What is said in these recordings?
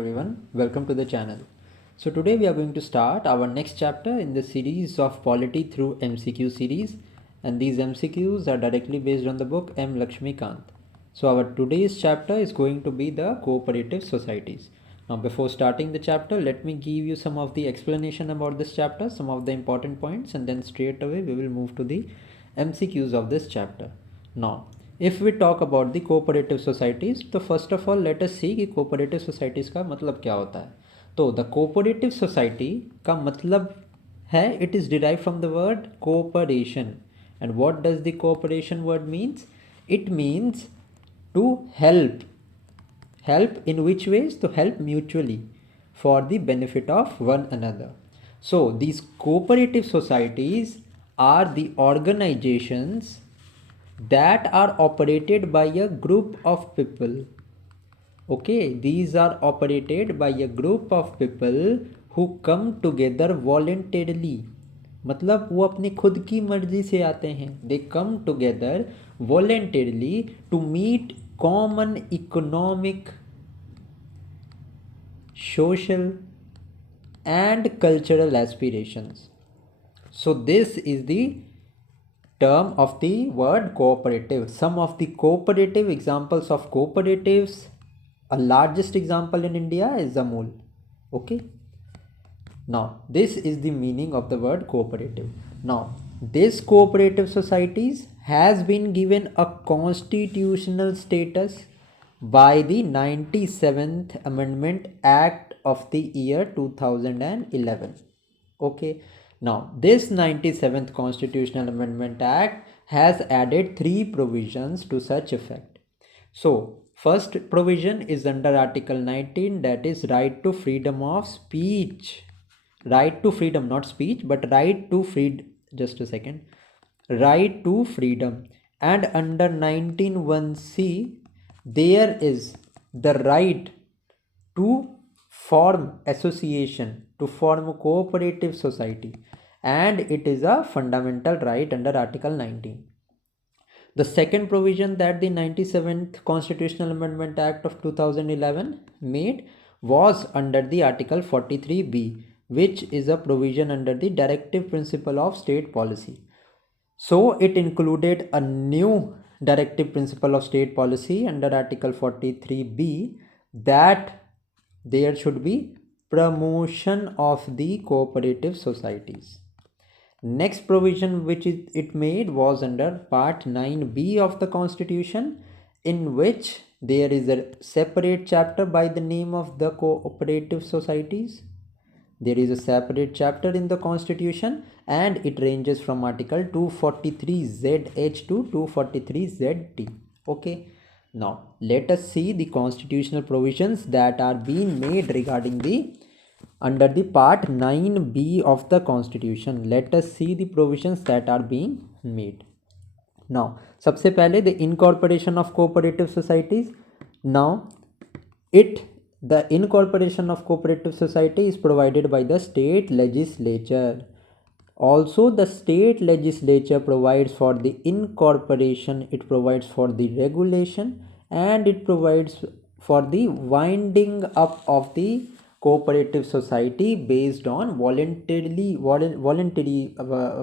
Everyone, welcome to the channel. So today we are going to start our next chapter in the series of Polity through MCQ series, and these MCQs are directly based on the book M. Laxmikanth. So our today's chapter is going to be the cooperative societies. Now before starting the chapter, let me give you some of the explanation about this chapter, some of the important points, and then straight away we will move to the MCQs of this chapter. Now if we talk about the cooperative societies, तो first of all let us see कि cooperative societies का मतलब क्या होता है. तो the cooperative society का मतलब है, it is derived from the word cooperation. And what does the cooperation word means? It means to help in which ways? To help mutually for the benefit of one another. So these cooperative societies are the organizations that are operated by a group of people. Okay, these are operated by a group of people who come together voluntarily. मतलब वो अपनी खुद की मर्जी से आते हैं. They come together voluntarily to meet common economic, social and cultural aspirations. So this is the term of the word cooperative. Some of the cooperative examples of cooperatives, a largest example in India is Amul. Okay. Now this is the meaning of the word cooperative. Now this cooperative societies has been given a constitutional status by the 97th Amendment Act of the year 2011. Okay. Now, this 97th Constitutional Amendment Act has added 3 provisions to such effect. So, first provision is under Article 19, that is right to freedom of speech. Right to freedom, not speech, but right to freedom. Just a second. Right to freedom. And under 19(1)(c), there is the right to form association, to form a cooperative society, and it is a fundamental right under Article 19. The second provision that the 97th Constitutional Amendment Act of 2011 made was under the Article 43B, which is a provision under the directive principle of state policy. So it included a new directive principle of state policy under Article 43B, that there should be promotion of the cooperative societies. Next provision which it made was under Part 9B of the Constitution, in which there is a separate chapter by the name of the cooperative societies. There is a separate chapter in the Constitution, and it ranges from Article 243ZH to 243ZT. Okay. Now let us see the constitutional provisions that are being made regarding the under the Part 9B of the Constitution. Let us see the provisions that are being made. Now, सबसे पहले the incorporation of cooperative societies. Now, the incorporation of cooperative society is provided by the state legislature. Also, the state legislature provides for the incorporation, it provides for the regulation, and it provides for the winding up of the cooperative society based on voluntary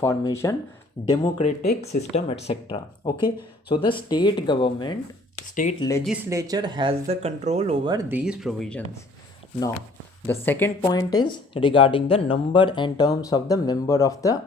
formation, democratic system, etc. Okay, so the state government, state legislature has the control over these provisions. Now the second point is regarding the number and terms of the member of the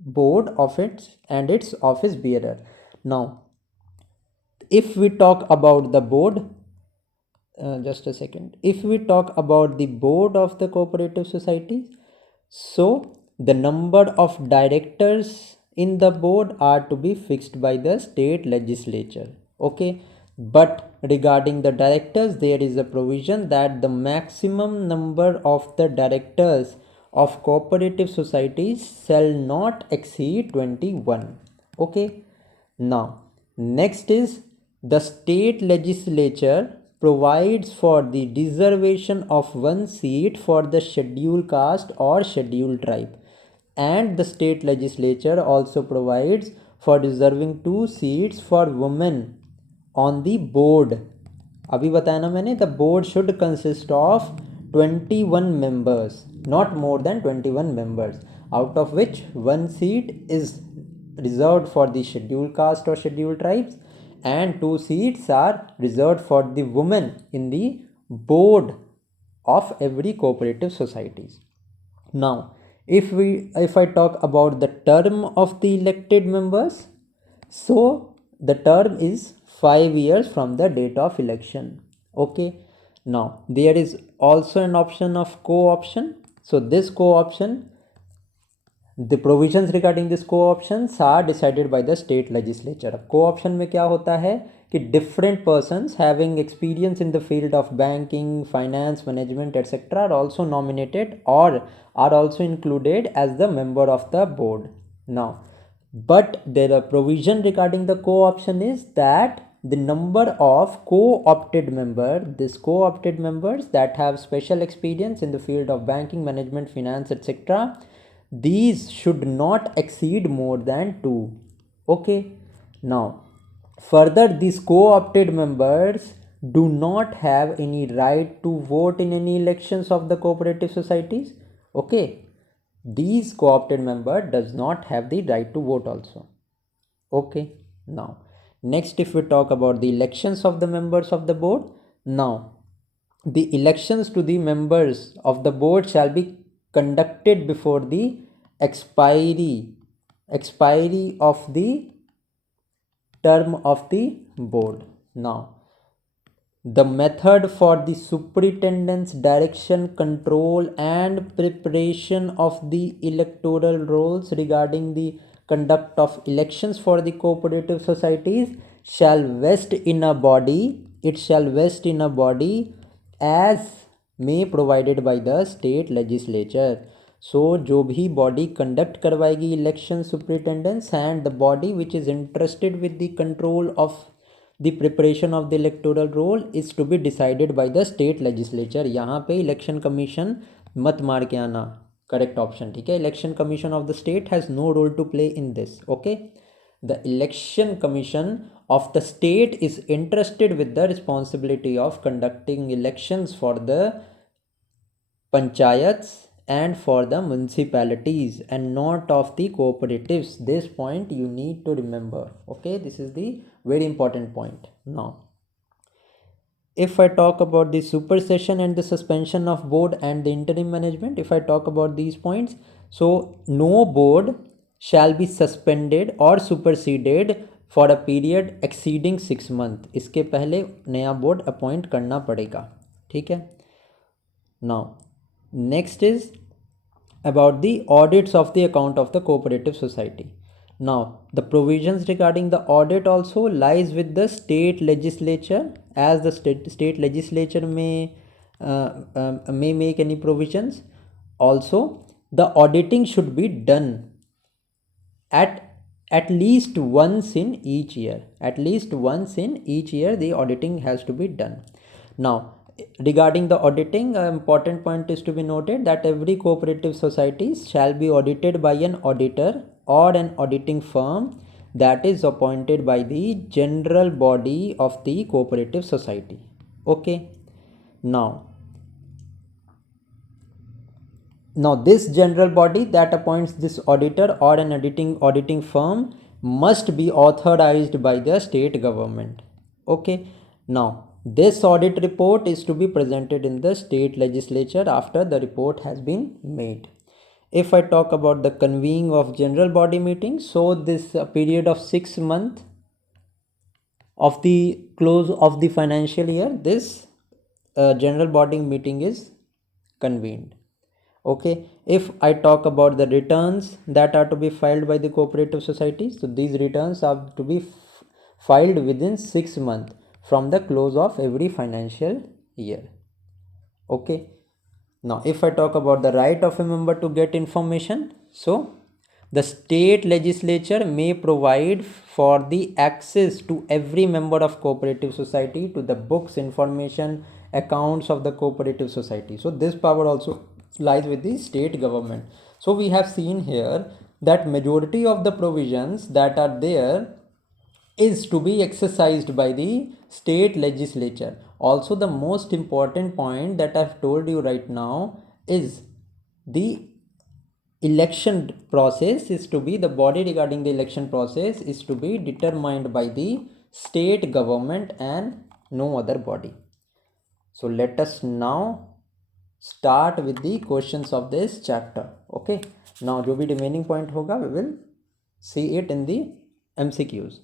board of it and its office bearer. Now if we talk about the board, just a second, if we talk about the board of the cooperative society, so the number of directors in the board are to be fixed by the state legislature. Okay, but regarding the directors, there is a provision that the maximum number of the directors of cooperative societies shall not exceed 21. Okay. Now next is the state legislature provides for the reservation of one seat for the scheduled caste or scheduled tribe, and the state legislature also provides for reserving 2 seats for women on the board अभी बताया ना मैंने, the board should consist of 21 members, not more than 21 members, out of which one seat is reserved for the scheduled caste or scheduled tribes and 2 seats are reserved for the women in the board of every cooperative societies. Now if I talk about the term of the elected members, so the term is 5 years from the date of election. Okay, now there is also an option of co-option. So this co-option, the provisions regarding this co-options are decided by the state legislature. Co-option में क्या होता है कि different persons having experience in the field of banking, finance, management, etc. are also nominated or are also included as the member of the board. Now, but there are provision regarding the co-option is that the number of co-opted members that have special experience in the field of banking, management, finance, etc., these should not exceed more than 2. Okay, now further, these co-opted members do not have any right to vote in any elections of the cooperative societies. Okay, these co-opted member does not have the right to vote also. Okay, now next, if we talk about the elections of the members of the board, now the elections to the members of the board shall be conducted before the expiry of the term of the board. Now the method for the superintendent's direction, control and preparation of the electoral rolls regarding the conduct of elections for the cooperative societies shall vest in a body, as may provided by the state legislature. So जो भी body conduct करवाएगी election superintendents and the body which is interested with the control of the preparation of the electoral roll is to be decided by the state legislature. यहाँ पे election commission मत मार के आना, correct option, ठीक है. Election commission of the state has no role to play in this. Okay, the election commission of the state is entrusted with the responsibility of conducting elections for the panchayats and for the municipalities and not of the cooperatives. This point you need to remember. Okay, this is the very important point. Now if I talk about the supersession and the suspension of board and the interim management, if I talk about these points, so no board shall be suspended or superseded for a period exceeding 6 months. इसके पहले नया board appoint करना पड़ेगा, ठीक है. Now next is about the audits of the account of the cooperative society. Now the provisions regarding the audit also lies with the state legislature, as the state legislature may make any provisions. Also the auditing should be done at least once in each year. The auditing has to be done. Now regarding the auditing, an important point is to be noted that every cooperative society shall be audited by an auditor or an auditing firm that is appointed by the general body of the cooperative society. Okay, now this general body that appoints this auditor or an auditing firm must be authorized by the state government. Okay, now this audit report is to be presented in the state legislature after the report has been made. If I talk about the convening of general body meetings, so this period of 6 months of the close of the financial year, this general body meeting is convened. Okay, if I talk about the returns that are to be filed by the cooperative societies, so these returns are to be filed within 6 months from the close of every financial year. Okay, now if I talk about the right of a member to get information, so the state legislature may provide for the access to every member of cooperative society to the books, information, accounts of the cooperative society. So this power also lies with the state government. So we have seen here that majority of the provisions that are there is to be exercised by the state legislature. Also, the most important point that I've told you right now is the election process is to be, the body regarding the election process is to be determined by the state government and no other body. So let us now start with the questions of this chapter. Okay, now जो भी remaining point होगा we will see it in the MCQs.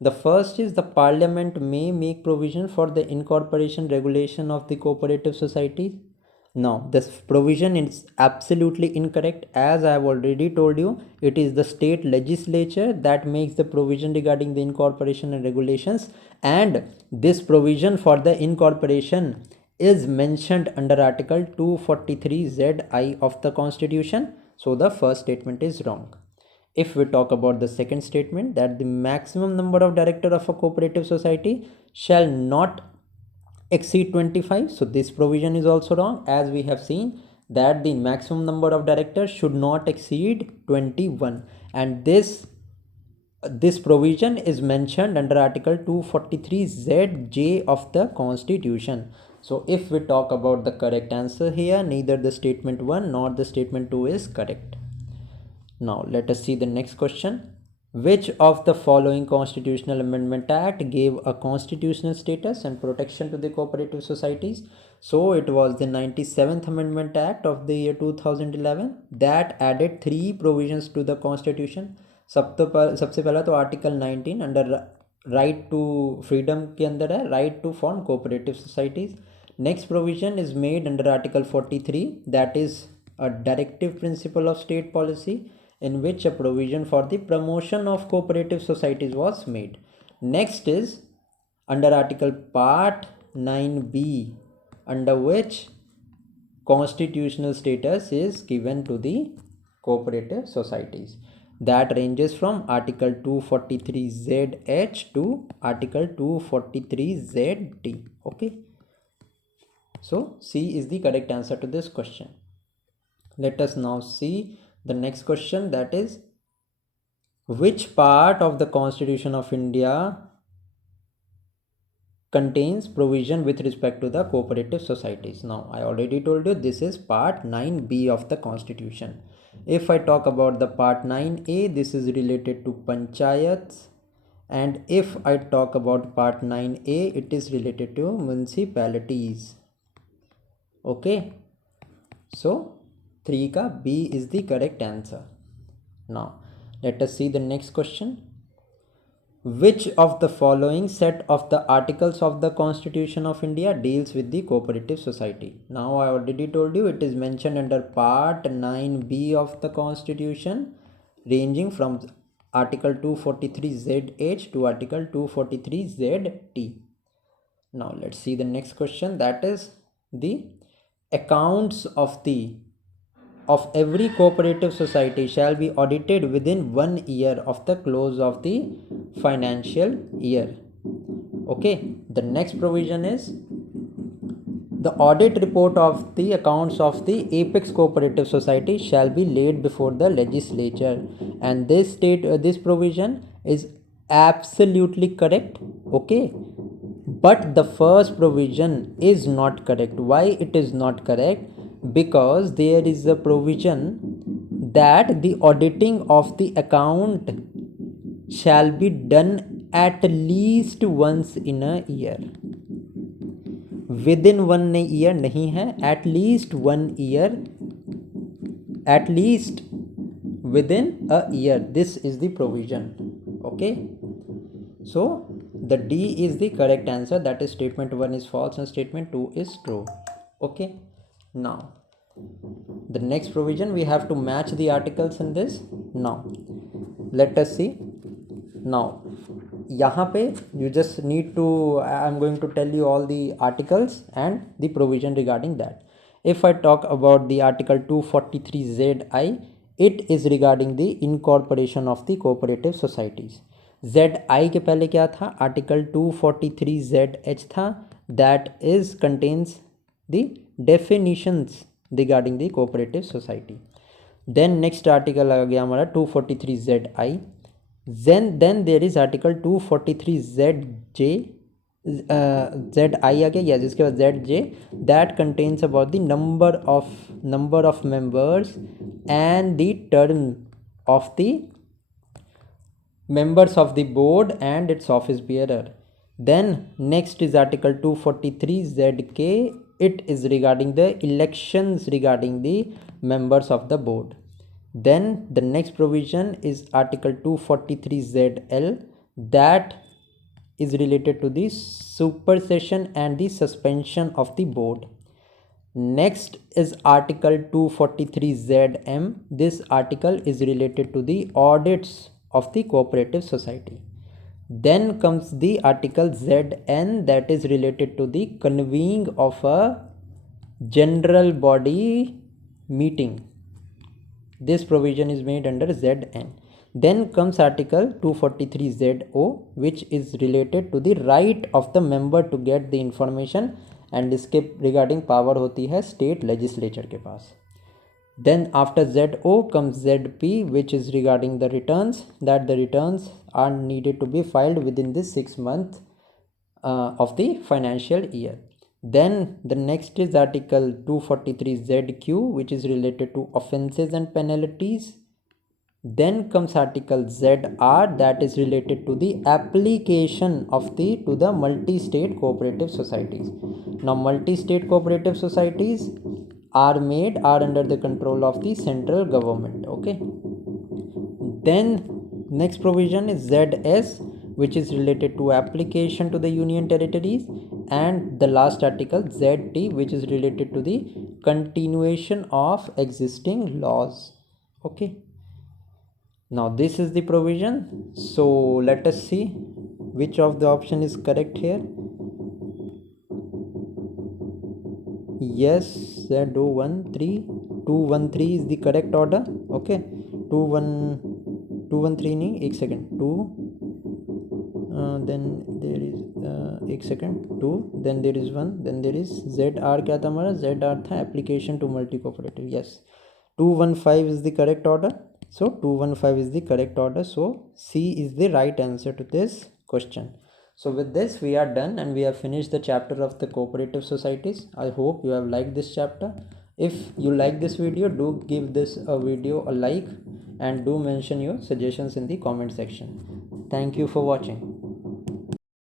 The first is, the parliament may make provision for the incorporation regulation of the cooperative society. Now, this provision is absolutely incorrect. As I have already told you, it is the state legislature that makes the provision regarding the incorporation and regulations, and this provision for the incorporation is mentioned under Article 243ZI of the Constitution. So the first statement is wrong. If we talk about the second statement, that the maximum number of directors of a cooperative society shall not exceed 25, so this provision is also wrong, as we have seen that the maximum number of directors should not exceed 21, and this provision is mentioned under Article 243ZJ of the Constitution. So if we talk about the correct answer here, neither the statement 1 nor the statement 2 is correct. Now let us see the next question. Which of the following Constitutional Amendment Act gave a constitutional status and protection to the cooperative societies? So it was the 97th Amendment Act of the year 2011 that added 3 provisions to the Constitution. सबसे पहला तो article 19 under right to freedom के अंदर है, right to form cooperative societies. Next provision is made under article 43, that is a directive principle of state policy in which a provision for the promotion of cooperative societies was made. Next is under Article Part 9B, under which constitutional status is given to the cooperative societies. That ranges from Article 243ZH to Article 243ZD. Okay. So C is the correct answer to this question. Let us now see the next question, that is, which part of the Constitution of India contains provision with respect to the cooperative societies? Now I already told you this is part 9B of the Constitution. If I talk about the part 9A, this is related to panchayats, and if I talk about part 9A, it is related to municipalities. Okay, so 3 का B is the correct answer. Now let us see the next question. Which of the following set of the articles of the Constitution of India deals with the cooperative society? Now I already told you it is mentioned under part 9B of the Constitution, ranging from Article 243ZH to Article 243ZT. Now let's see the next question, that is, the accounts of every cooperative society shall be audited within 1 year of the close of the financial year. Okay, the next provision is, the audit report of the accounts of the apex cooperative society shall be laid before the legislature, and this provision is absolutely correct. Okay, but the first provision is not correct. Why it is not correct? Because there is a provision that the auditing of the account shall be done at least once in a year. Within 1 year नहीं है, at least 1 year, at least within a year. This is the provision. Okay, so the D is the correct answer, that is statement 1 is false and statement 2 is true. Okay, now the next provision, we have to match the articles in this. Now let us see. Now यहाँ पे you just need to, I am going to tell you all the articles and the provision regarding that. If I talk about the Article 243ZI, it is regarding the incorporation of the cooperative societies. ZI के पहले क्या था? Article 243ZH था, that is contains the definitions regarding the cooperative society. Then next article आ गया हमारा 243ZI. Then there is article 243 ZJ, Z I आ गया, या जिसके बाद ZJ, that contains about the number of members and the term of the members of the board and its office bearer. Then next is article 243 ZK. It is regarding the elections regarding the members of the board. Then the next provision is article 243 ZL, that is related to the supersession and the suspension of the board. Next is article 243 ZM. This article is related to the audits of the cooperative society. Then comes the article ZN, that is related to the convening of a general body meeting. This provision is made under ZN. Then comes article 243 ZO, which is related to the right of the member to get the information, and इसके regarding power होती है state legislature के पास. Then after ZO comes ZP, which is regarding the returns, that the returns are needed to be filed within the 6 months of the financial year. Then the next is article 243 ZQ, which is related to offences and penalties. Then comes article ZR, that is related to the application of to the multi-state cooperative societies. Now multi-state cooperative societies are under the control of the central government. Okay. Then next provision is ZS, which is related to application to the union territories, and the last article ZT, which is related to the continuation of existing laws. Okay. Now this is the provision. So let us see which of the option is correct here. Yes, Z213 213 is the correct order. Okay, 213 नहीं, एक second, 2 then there is एक second 2, then there is 1, then there is ZR. क्या था हमारा? ZR था application to multi cooperative. Yes, 215 is the correct order. So 215 is the correct order. So C is the right answer to this question. So with this we are done and we have finished the chapter of the cooperative societies. I hope you have liked this chapter. If you like this video, do give this video a like and do mention your suggestions in the comment section. Thank you for watching.